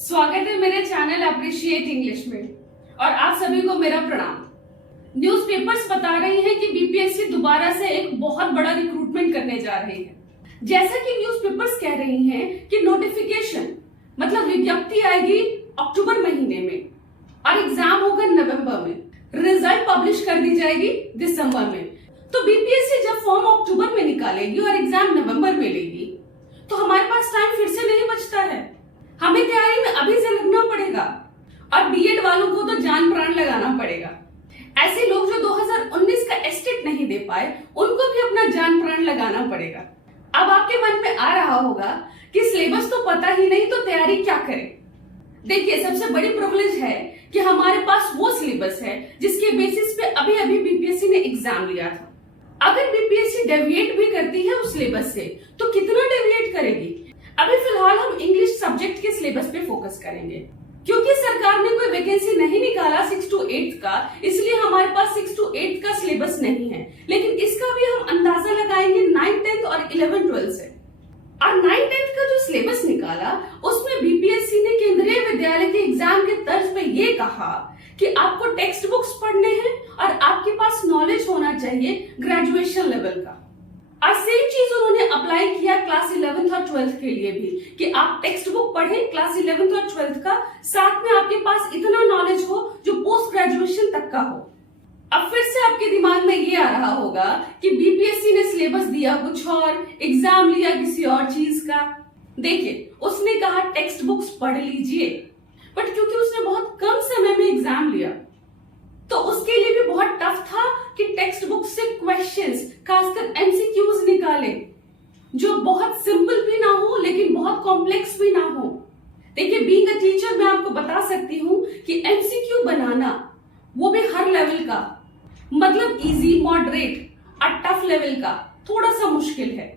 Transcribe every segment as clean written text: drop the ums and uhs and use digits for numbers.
स्वागत है मेरे चैनल अप्रिशिएट इंग्लिश में और आप सभी को मेरा प्रणाम। न्यूज़पेपर्स बता रही हैं कि बीपीएससी दोबारा से एक बहुत बड़ा रिक्रूटमेंट करने जा रही है। जैसा कि न्यूज़पेपर्स कह रही हैं कि नोटिफिकेशन मतलब विज्ञप्ति आएगी अक्टूबर महीने में और एग्जाम होगा नवंबर में, रिजल्ट पब्लिश कर दी जाएगी दिसंबर में। तो बीपीएससी जब फॉर्म अक्टूबर में निकालेगी और एग्जाम नवंबर में लेगी तो हमारे पास टाइम फिर से नहीं बचता है। हमें तैयारी में अभी से लगना पड़ेगा और बीएड वालों को तो जान प्राण लगाना पड़ेगा। ऐसे लोग जो 2019 का एस्टेट नहीं दे पाए उनको भी अपना जान प्राण लगाना पड़ेगा। अब आपके मन में आ रहा होगा कि सिलेबस तो पता ही नहीं तो तैयारी क्या करें। देखिए, सबसे बड़ी प्रिविलेज है कि हमारे पास वो सिलेबस है जिसके बेसिस पे अभी अभी बीपीएससी ने एग्जाम लिया था। अगर बीपीएससी डेविएट भी करती है उस सिलेबस से तो कितना डेविएट करेगी? अभी फिलहाल हम इंग्लिश सब्जेक्ट के सिलेबस पे फोकस करेंगे क्योंकि सरकार ने कोई वैकेंसी नहीं निकाला 6 to 8 का, इसलिए हमारे पास 6 to 8 का सिलेबस नहीं है। लेकिन इसका भी हम अंदाजा लगाएंगे 9th 10th और 11th 12th से। और 9th 10th का जो सिलेबस निकाला उसमें बीपीएससी ने केंद्रीय विद्यालय के एग्जाम के तर्ज पे ये कहा कि आपको टेक्स्ट बुक्स पढ़ने हैं और आपके पास नॉलेज होना चाहिए ग्रेजुएशन लेवल का। और सेम चीज उन्होंने अप्लाई किया क्लास 11th और 12th के लिए भी कि आप टेक्स्ट बुक पढ़ें क्लास 11th और 12th का, साथ में आपके पास इतना नॉलेज हो जो पोस्ट ग्रेजुएशन तक का हो। अब फिर से आपके दिमाग में ये आ रहा होगा कि बीपीएससी ने सिलेबस दिया कुछ और, एग्जाम लिया किसी और चीज का। देखिए, उसने कहा टेक्स्ट बुक्स पढ़ लीजिए, बट क्योंकि उसने बहुत कम समय में एग्जाम लिया तो उसके लिए भी बहुत टफ था कि टेक्स्ट बुक से क्वेश्चंस, खासकर एमसीक्यूज निकाले जो बहुत सिंपल भी ना हो लेकिन बहुत कॉम्प्लेक्स भी ना हो। देखिए, बीइंग अ टीचर मैं आपको बता सकती हूँ कि एमसीक्यू बनाना वो भी हर लेवल का, मतलब इजी, मॉडरेट और टफ लेवल का थोड़ा सा मुश्किल है।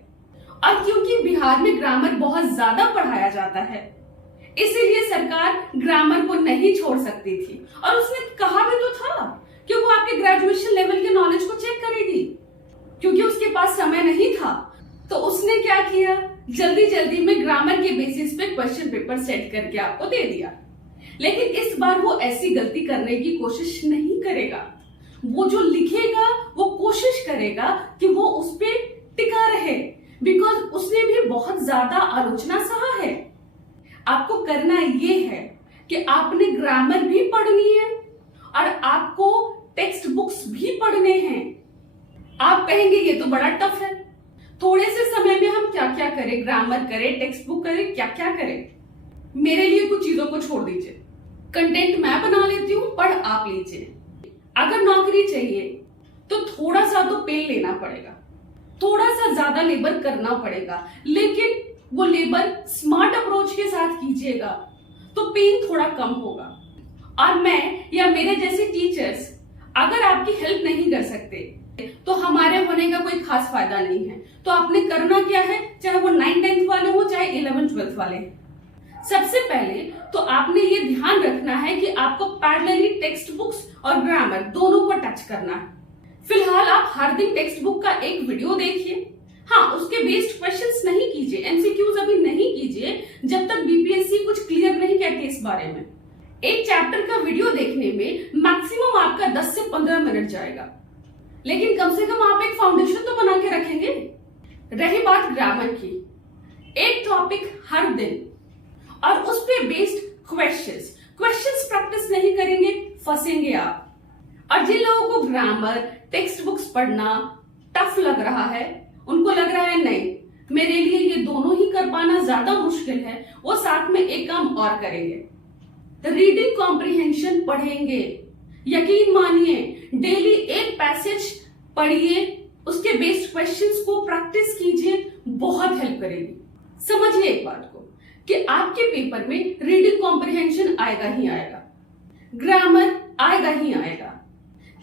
और क्योंकि बिहार में ग्रामर बहुत ज्यादा पढ़ाया जाता है इसीलिए सरकार ग्रामर को नहीं छोड़ सकती थी। और उसने कहा भी तो था कि वो आपके ग्रेजुएशन लेवल के नॉलेज को चेक करेगी। क्योंकि उसके पास समय नहीं था तो उसने क्या किया, जल्दी जल्दी में ग्रामर के बेसिस पे क्वेश्चन पेपर सेट करके आपको दे दिया। लेकिन इस बार वो ऐसी गलती करने की कोशिश नहीं करेगा। वो जो लिखेगा वो कोशिश करेगा कि वो उस पे टिका रहे, बिकॉज उसने भी बहुत ज्यादा आलोचना सहा है। आपको करना ये है कि आपने ग्रामर भी पढ़नी है और आपको टेक्स्ट बुक्स भी पढ़ने हैं। आप कहेंगे ये तो बड़ा टफ है, थोड़े से समय में हम क्या क्या करें, ग्रामर करें, टेक्स्ट बुक करें, क्या क्या करें। मेरे लिए कुछ चीजों को छोड़ दीजिए, कंटेंट मैं बना लेती हूँ, पढ़ आप लीजिए। अगर नौकरी चाहिए तो थोड़ा सा तो पेन लेना पड़ेगा, थोड़ा सा ज्यादा लेबर करना पड़ेगा, लेकिन वो लेबर स्मार्ट अप्रोच के साथ कीजिएगा तो पेन थोड़ा कम होगा। और मैं या मेरे जैसे टीचर्स अगर आपकी हेल्प नहीं कर सकते तो हमारे होने का कोई खास फायदा नहीं है। तो आपने करना क्या है, चाहे वो 9th 10th वाले हो चाहे 11th 12th वाले। सबसे पहले तो आपने ये ध्यान रखना है कि आपको पैरेलली टेक्स्ट बुक्स और ग्रामर दोनों को टच करना है। फिलहाल आप हर दिन टेक्स्ट बुक का एक वीडियो देखिए। हाँ, उसके बेस्ड क्वेश्चंस नहीं कीजिए, एमसीक्यूज अभी नहीं कीजिए जब तक बीपीएससी कुछ क्लियर नहीं कहती इस बारे में। एक चैप्टर का वीडियो देखने में मैक्सिमम आपका 10 से 15 मिनट जाएगा, लेकिन कम से कम आप एक फाउंडेशन तो बना के रखेंगे। रही बात ग्रामर की, एक टॉपिक हर दिन और उस पे बेस्ड क्वेश्चंस प्रैक्टिस नहीं करेंगे, फंसेंगे आप। और जिन लोगों को ग्रामर, टेक्स्ट बुक्स पढ़ना टफ लग रहा है, उनको लग रहा है नहीं मेरे लिए ये दोनों ही कर पाना ज्यादा मुश्किल है, वो साथ में एक काम और करेंगे, रीडिंग कॉम्प्रिहेंशन पढ़ेंगे। यकीन मानिए, डेली एक पैसेज पढ़िए, उसके बेस्ड क्वेश्चंस को प्रैक्टिस कीजिए, बहुत हेल्प करेगी। समझिए एक बात को कि आपके पेपर में रीडिंग कॉम्प्रिहेंशन आएगा ही आएगा, ग्रामर आएगा ही आएगा।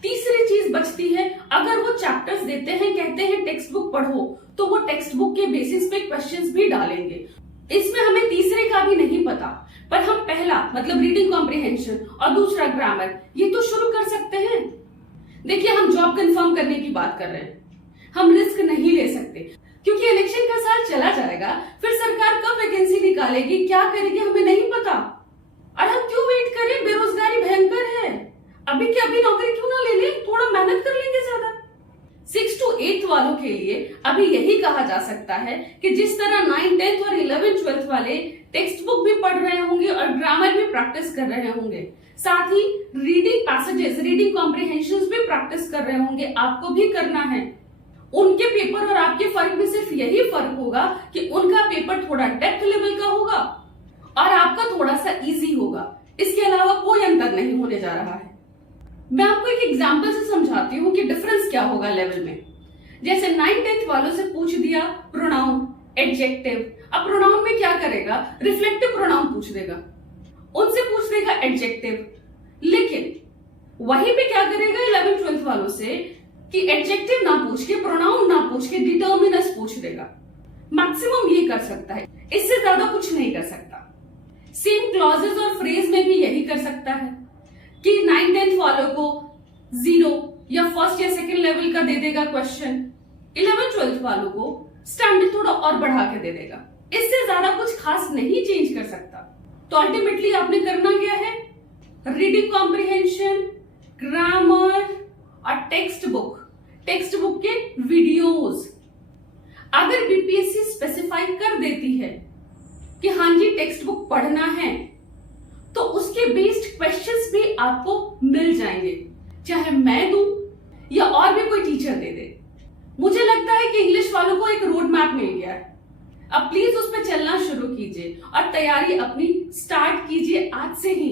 तीसरी चीज बचती है, अगर वो चैप्टर्स देते हैं, कहते हैं टेक्स्ट बुक पढ़ो, तो वो टेक्स्ट बुक के बेसिस पे क्वेश्चंस भी डालेंगे। इसमें हमें तीसरे का भी नहीं पता, पर हम पहला मतलब रीडिंग कॉम्प्रिहेंशन और दूसरा ग्रामर ये तो शुरू कर सकते हैं। देखिए, हम जॉब कंफर्म करने की बात कर रहे हैं, हम रिस्क नहीं ले सकते क्योंकि इलेक्शन का साल चला जाएगा, फिर सरकार कब वैकेंसी निकालेगी, क्या करेगी, हमें नहीं पता। जा सकता है कि जिस तरह 9th 10th और 11th 12th वाले टेक्स्ट बुक भी पढ़ रहे होंगे और ग्रामर भी प्रैक्टिस कर रहे होंगे, साथ ही रीडिंग पैसेजेस, रीडिंग कॉम्प्रिहेंशंस भी प्रैक्टिस कर रहे होंगे, आपको भी करना है। उनके पेपर और आपके फर्क में सिर्फ यही फर्क होगा कि उनका पेपर थोड़ा डेप्थ लेवल का होगा और आपका थोड़ा सा इजी होगा। इसके अलावा कोई अंतर नहीं होने जा रहा है। मैं आपको एक एग्जांपल से समझाती हूँ कि डिफरेंस क्या होगा लेवल में। जैसे 9th 10th वालों से पूछ दिया प्रोनाउन, एडजेक्टिव। अब प्रोनाउन में क्या करेगा, रिफ्लेक्टिव प्रोनाउन पूछ देगा, उनसे पूछ देगा एडजेक्टिव। लेकिन वहीं पे क्या करेगा 11th 12th वालों से कि एडजेक्टिव ना पूछ के, प्रोनाउन ना पूछ के डिटर्मिनस पूछ देगा। मैक्सिमम ये कर सकता है, इससे ज्यादा कुछ नहीं कर सकता। सेम क्लॉजेस और फ्रेज में भी यही कर सकता है कि 9th 10th वालों को 0 या फर्स्ट या सेकंड लेवल का दे देगा क्वेश्चन, 11th 12th वालों को स्टैंडर्ड थोड़ा और बढ़ा के दे देगा। इससे ज्यादा कुछ खास नहीं चेंज कर सकता। तो अल्टीमेटली आपने करना क्या है, रीडिंग कॉम्प्रिहेंशन, ग्रामर और टेक्स्ट बुक के वीडियोस। अगर बीपीएससी स्पेसिफाई कर देती है कि हाँ जी टेक्स्ट बुक पढ़ना है, तो उसके बेस्ड क्वेश्चंस भी आपको मिल जाएंगे, चाहे मैं दूं या और भी कोई टीचर दे दे। मुझे लगता है कि इंग्लिश वालों को एक रोड मैप मिल गया है। अब प्लीज उस पर चलना शुरू कीजिए और तैयारी अपनी स्टार्ट कीजिए आज से ही।